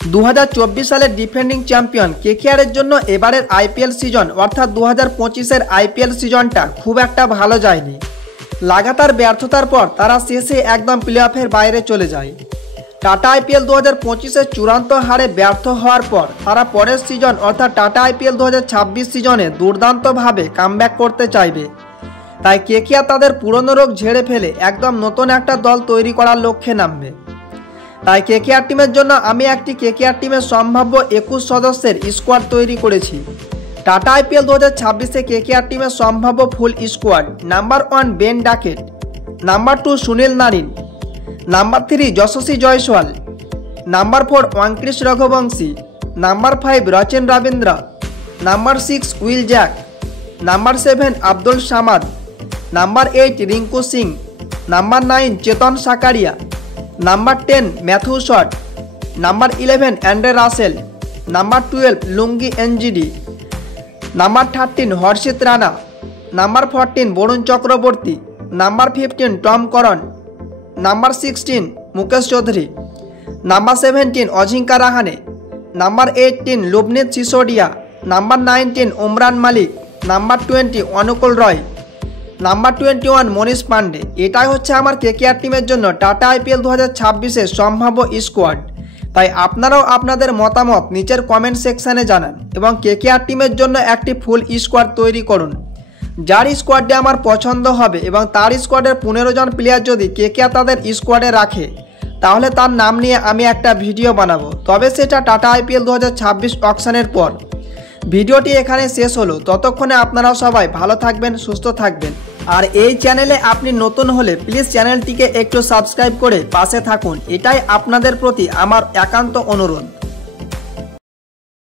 2024 সালের defending champion কেকেআরের জন্য এবারের আইপিএল সিজন অর্থাৎ 2025-এর আইপিএল সিজনটা খুব একটা ভালো যায়নি। লাগাতার ব্যর্থতার পর তারা শেষে একদম প্লে অফের বাইরে চলে যায়। টাটা আইপিএল 2025-এর চূড়ান্ত হারে ব্যর্থ হওয়ার পর তারা পরের সিজন অর্থাৎ টাটা আইপিএল 2026 সিজনে দুর্দান্তভাবে কামব্যাক করতে চাইবে। তাই কেকেআর তাদের পুরনো রোগ ঝেড়ে ফেলে একদম নতুন একটা দল তৈরি করার লক্ষ্যে নামবে। তাই কেকেআর টিমের জন্য আমি একটি কেকেআর টিমের সম্ভাব্য 21 সদস্যের স্কোয়াড তৈরি করেছি। টাটা আইপিএল 2026-এ কেকেআর টিমের সম্ভাব্য full squad: number 1 Ben Duckett, number 2 Sunil Narine, number 3 Yashasvi Jaiswal, number 4 Angkrish Raghuvanshi, number 5 Rachin Ravindra, number 6 Will Jacks, number 7 Abdul Samad, number 8 Rinku Singh, number 9 Chetan Sakariya, number 10 Matthew Short, number 11 Andre Russell, number 12 Lungi Ngidi, number 13 Harshit Rana, number 14 Varun Chakravarthy, number 15 Tom Curran, number 16 Mukesh Chowdhury, number 17 Ajinkya Rahane, number 18 Luvnith Sisodia, number 19 Umran Malik, number 20 Anukul Roy, number 21 Manish Pandey. এটাই হচ্ছে আমার KKR টিমের জন্য tata IPL 2026-এর সম্ভাব্য squad. তাই আপনারাও আপনাদের মতামত নিচের কমেন্ট সেকশানে জানান এবং কেকেআর টিমের জন্য একটি ফুল স্কোয়াড তৈরি করুন। যার স্কোয়াডটি আমার পছন্দ হবে এবং তার স্কোয়াডের 15 জন প্লেয়ার যদি কেকেআর তাদের স্কোয়াডে রাখে তাহলে তার নাম নিয়ে আমি একটা ভিডিও বানাবো, তবে সেটা টাটা আইপিএল 2026 অকশনের পর। ভিডিওটি এখানে শেষ হলো। ততক্ষণে আপনারা সবাই ভালো থাকবেন, সুস্থ থাকবেন। আর এই চ্যানেলে আপনি নতুন হলে প্লিজ চ্যানেলটিকে একটু সাবস্ক্রাইব করে পাশে থাকুন। এটাই আপনাদের প্রতি আমার একান্ত অনুরোধ।